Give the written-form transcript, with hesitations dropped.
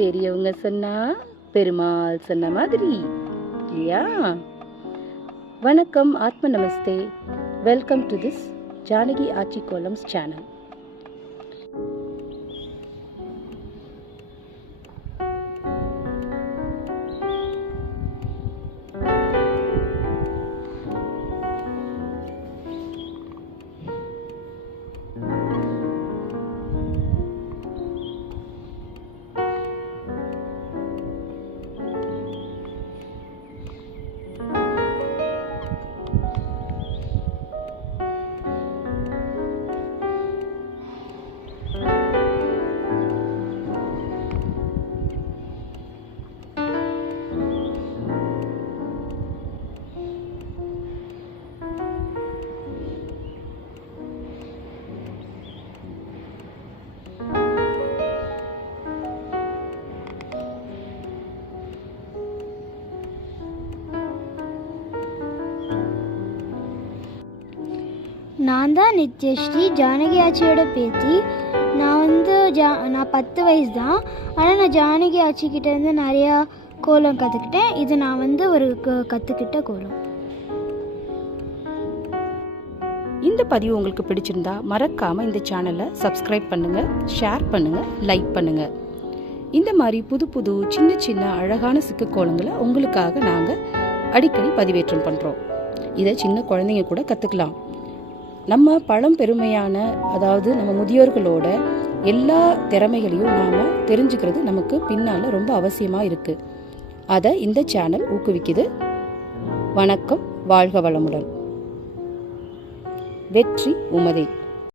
பெரியவங்க சொன்னா பெருமாள் சொன்ன மாதிரி இல்லையா? வணக்கம், ஆத்ம நமஸ்தே. Welcome to this Janaki Aachi Kolams channel. நான் தான் நித்யஸ்ரீ, ஜானகி ஆச்சியோட பேத்தி. நான் 10 வயசு தான். ஆனால் நான் ஜானகி ஆச்சிக்கிட்டேருந்து நிறையா கோலம் கற்றுக்கிட்டேன். இது நான் ஒரு கற்றுக்கிட்ட கோலம். இந்த பதிவு உங்களுக்கு பிடிச்சிருந்தா மறக்காமல் இந்த சேனலை சப்ஸ்கிரைப் பண்ணுங்கள், ஷேர் பண்ணுங்கள், லைக் பண்ணுங்கள். இந்த மாதிரி புது புது சின்ன சின்ன அழகான சிக்கு கோலங்களை உங்களுக்காக நாங்கள் அடிக்கடி பதிவேற்றம் பண்ணுறோம். இதை சின்ன குழந்தைங்க கூட கற்றுக்கலாம். நம்ம பழம்பெருமையான, அதாவது நம்ம முதியோர்களோட எல்லா திறமைகளையும் நாம் தெரிஞ்சுக்கிறது நமக்கு பின்னால் ரொம்ப அவசியமாக இருக்குது. அதை இந்த சேனல் ஊக்குவிக்குது. வணக்கம், வாழ்க வளமுடன். வெற்றி உமதே.